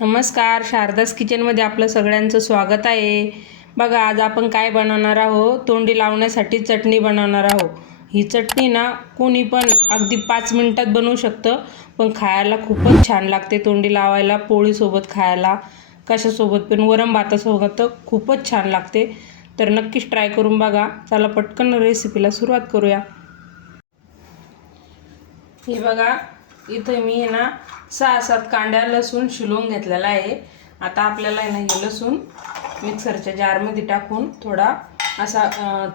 नमस्कार शारदास किचनमध्ये आपलं सगळ्यांचं स्वागत आहे. बघा आज आपण काय बनवणार आहोत? तोंडी लावण्यासाठी चटणी बनवणार आहोत. ही चटणी ना कोणी पण अगदी पाच मिनटात बनवू शकतं पण खायला खूपच छान लागते तोंडी लावायला पोळीसोबत खायला कशासोबत पण वरम भातासोबत तर खूपच छान लागते. तर नक्कीच ट्राय करून बघा. चला पटकन रेसिपीला सुरुवात करूया. हे बघा इथं मी आहे ना सहा सात कांड्या लसूण शिलवून घेतलेला आहे. आता आपल्याला आहे ना हे लसूण मिक्सरच्या जारमध्ये टाकून थोडा असा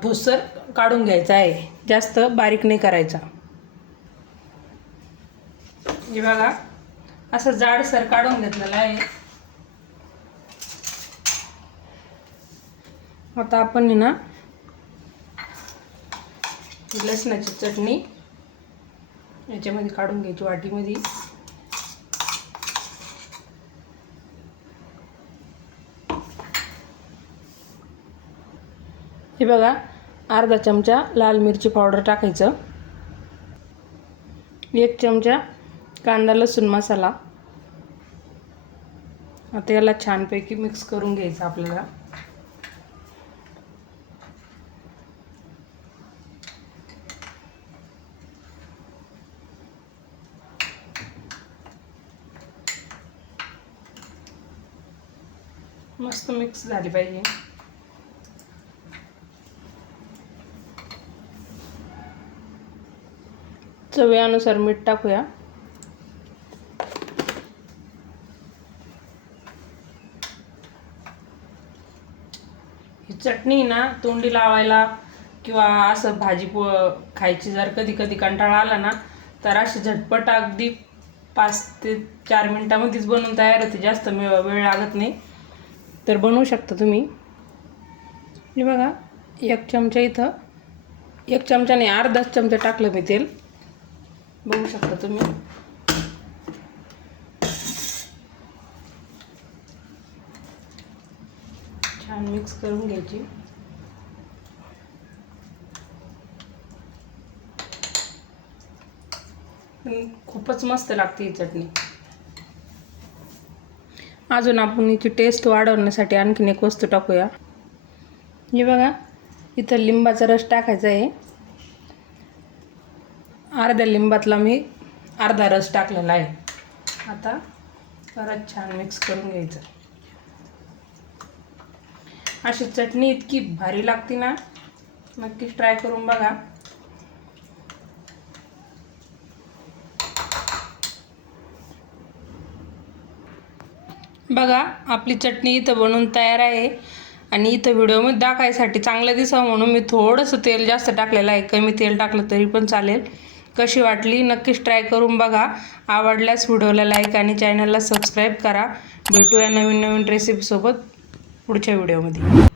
ठोसर काढून घ्यायचा आहे. जास्त बारीक नाही करायचा. हे बघा असं जाडसर काढून घेतलेला आहे. आता आपण आहे ना लसणाची चटणी याच्यामध्ये काढून घ्यायची वाटीमध्ये. हे बघा अर्धा चमचा लाल मिरची पावडर टाकायचं. एक चमचा कांदा लसूण मसाला. आता याला छानपैकी मिक्स करून घ्यायचा आपल्याला. मस्त मिक्स झाली पाहिजे चवीनुसार मीठ टाकूया. ही चटणी ना तोंडी लावायला किंवा असं भाजी पो खायची जर कधी कधी कंटाळा आला ना तर अशी झटपट अगदी पाच ते चार मिनटामध्येच बनवून तयार होते. जास्त वेळ लागत नाही. तर बनवू शकता तुम्ही. हे बघा एक चमचा इथं एक चमच्याने अर्धाच चमचा टाकलं मी तेल. बघू शकता तुम्ही. छान मिक्स करून घ्यायची. पण खूपच मस्त लागते ही चटणी. अजून आपण इथे टेस्ट वाढवण्यासाठी आणखीन एक वस्तू टाकूया. हे बघा इथं लिंबाचा रस टाकायचा आहे. अर्ध्या लिंबातला मी अर्धा रस टाकलेला आहे. आता परत छान मिक्स करून घ्यायचं. अशी चटणी इतकी भारी लागते ना. नक्कीच ट्राय करून बघा. बघा आपली चटणी इथं बनवून तयार आहे. आणि इथं व्हिडिओमध्ये दाखायसाठी चांगलं दिसावं म्हणून मी थोडंसं तेल जास्त टाकलेलं आहे. कमी तेल टाकलं तरी पण चालेल. कशी वाटली नक्कीच ट्राय करून बघा. आवडल्यास व्हिडिओला लाईक आणि चॅनलला सबस्क्राईब करा. भेटूया नवीन नवीन रेसिपीसोबत पुढच्या व्हिडिओमध्ये